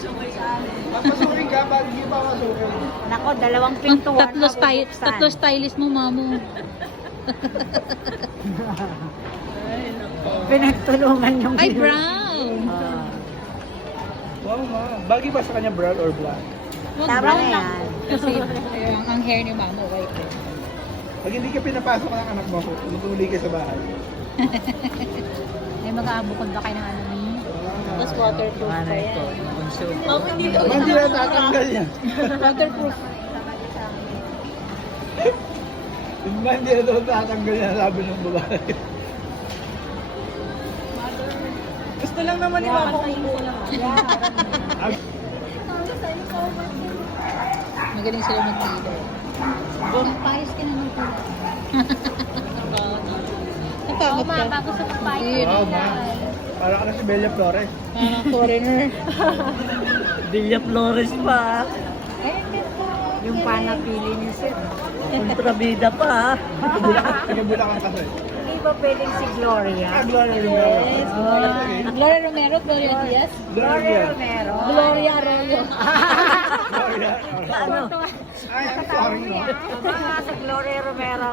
Papasukin ka, ba't hindi pa papasukin? Nako, dalawang pintuan. Tatlo stylist mo, mamo. Pinagtulungan yung Ay, gilid. brown. Ah. Wow, ma. Bagay ba sa kanya brown or black? Tama na yan. Kasi ang hair ni mamo, white. Pag hindi ka pinapasok ng anak mo, tumuli ka sa bahay. May mag-aabukod ba kayo ng ano ni? Tapos waterproof pa yan. Hindi na tatanggal yan. Waterproof. Hindi na daw tatanggal yan, sabi ng babae. Gusto lang naman ni Mama kung buo lang. Magaling sila mag-leader. Nagpayos ka naman po. Napagod ka. bago sa papayos. Wow, ma. Para ka na si Bella Flores. Parang foreigner. Villa Flores pa. Yung panapili niyo, sir. Kontrabida pa. Taga-Bulacan kasi. Hindi ba pwedeng si Gloria? Gloria Romero. Gloria Romero, Gloria Diaz. Gloria. Romero. Gloria Arroyo. Gloria. Ano? Ay, I'm sorry. Aba, sa Gloria Romero.